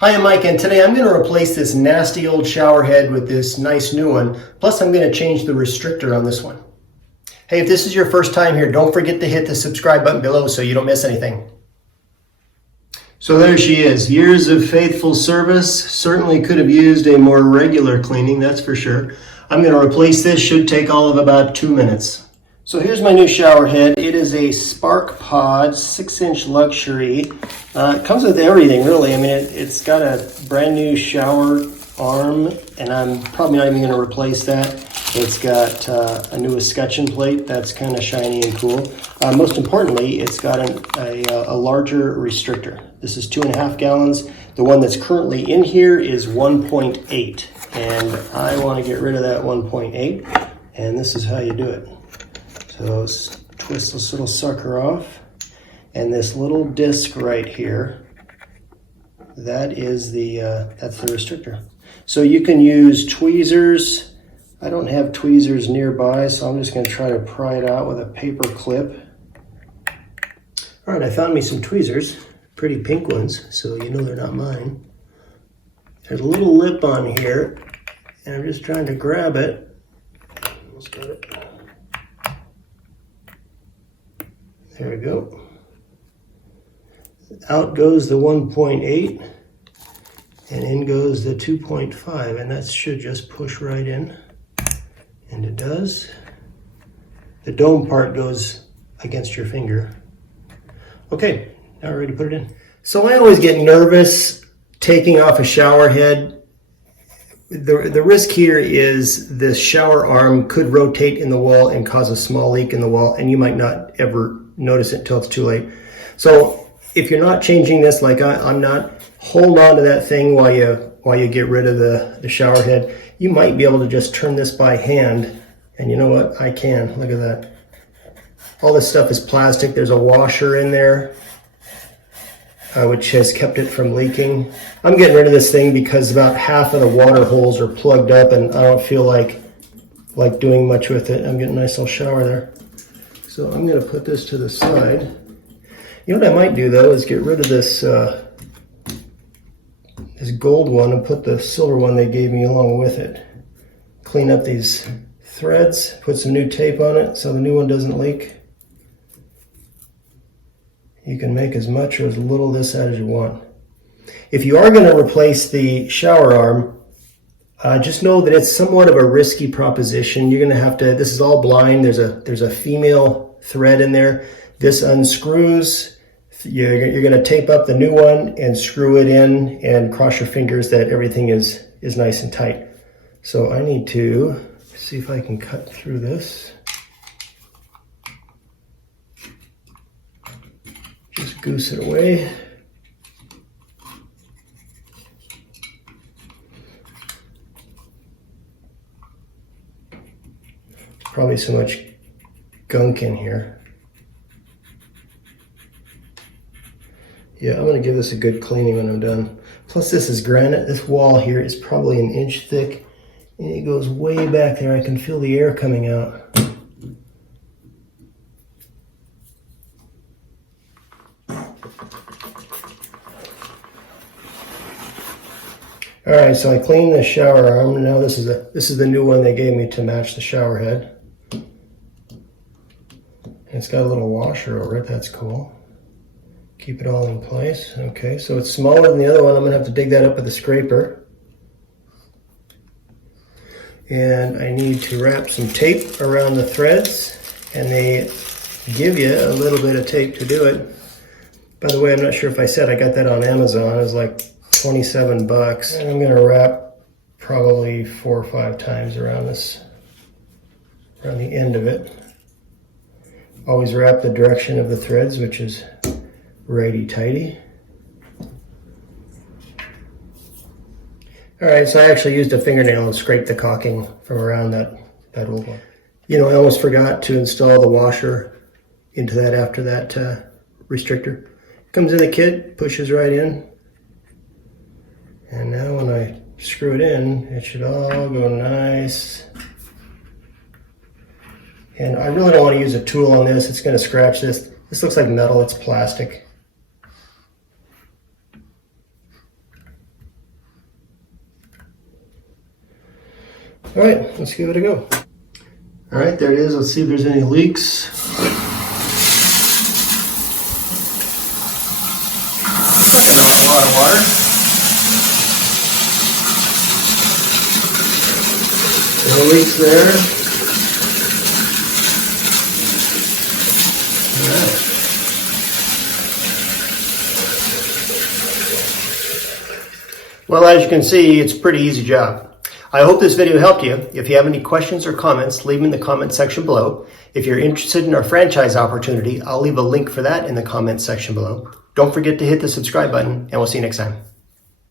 Hi, I'm Mike, and today I'm going to replace this nasty old shower head with this nice new one. Plus, I'm going to change the restrictor on this one. Hey, if this is your first time here, don't forget to hit the subscribe button below so you don't miss anything. So there she is. Years of faithful service. Certainly could have used a more regular cleaning, that's for sure. I'm going to replace this. Should take all of about 2 minutes. So here's my new shower head. It is a Spark Pod 6-inch luxury. It comes with everything, really. I mean, it's got a brand new shower arm, and I'm probably not even going to replace that. It's got a new escutcheon plate that's kind of shiny and cool. Most importantly, it's got a larger restrictor. This is 2.5 gallons. The one that's currently in here is 1.8, and I want to get rid of that 1.8, and this is how you do it. So twist this little sucker off, and this little disc right here, that is that's the restrictor. So you can use tweezers. I don't have tweezers nearby, so I'm just going to try to pry it out with a paper clip. All right, I found me some tweezers, pretty pink ones, so you know they're not mine. There's a little lip on here, and I'm just trying to grab it. Almost got it. There we go. Out goes the 1.8 and in goes the 2.5, and that should just push right in, and it does. The dome part goes against your finger. Okay, now we're ready to put it in. So I always get nervous taking off a shower head. The risk here is the shower arm could rotate in the wall and cause a small leak in the wall, and you might not ever notice it till it's too late. So if you're not changing this like I'm not, hold on to that thing while you get rid of the shower head. You might be able to just turn this by hand, and you know what? I can. Look at that. All this stuff is plastic. There's a washer in there, which has kept it from leaking. I'm getting rid of this thing because about half of the water holes are plugged up, and I don't feel like doing much with it. I'm getting a nice little shower there. So I'm going to put this to the side. You know what I might do though is get rid of this this gold one and put the silver one they gave me along with it. Clean up these threads, put some new tape on it so the new one doesn't leak. You can make as much or as little of this out as you want. If you are going to replace the shower arm, just know that it's somewhat of a risky proposition. You're going to have to, this is all blind, there's a female thread in there. This unscrews. You're going to tape up the new one and screw it in and cross your fingers that everything is nice and tight. So I need to see if I can cut through this. Just goose it away. Probably so much gunk in here. Yeah, I'm going to give this a good cleaning when I'm done. Plus this is granite. This wall here is probably 1 inch thick, and it goes way back there. I can feel the air coming out. All right, so I cleaned the shower arm. Now this is the new one they gave me to match the shower head. It's got a little washer over it. That's cool. Keep it all in place. Okay, so it's smaller than the other one. I'm going to have to dig that up with a scraper. And I need to wrap some tape around the threads, and they give you a little bit of tape to do it. By the way, I'm not sure if I said I got that on Amazon. It was like 27 bucks. And I'm going to wrap probably 4 or 5 times around the end of it. Always wrap the direction of the threads, which is righty-tighty. All right, so I actually used a fingernail and scraped the caulking from around that old one. You know, I almost forgot to install the washer into that after that restrictor. It comes in the kit, pushes right in. And now when I screw it in, it should all go nice. And I really don't want to use a tool on this. It's going to scratch this. This looks like metal, it's plastic. All right, let's give it a go. All right, there it is. Let's see if there's any leaks. A lot of water. No leaks there. All right. Well, as you can see, it's a pretty easy job. I hope this video helped you. If you have any questions or comments, leave them in the comment section below. If you're interested in our franchise opportunity, I'll leave a link for that in the comment section below. Don't forget to hit the subscribe button, and we'll see you next time.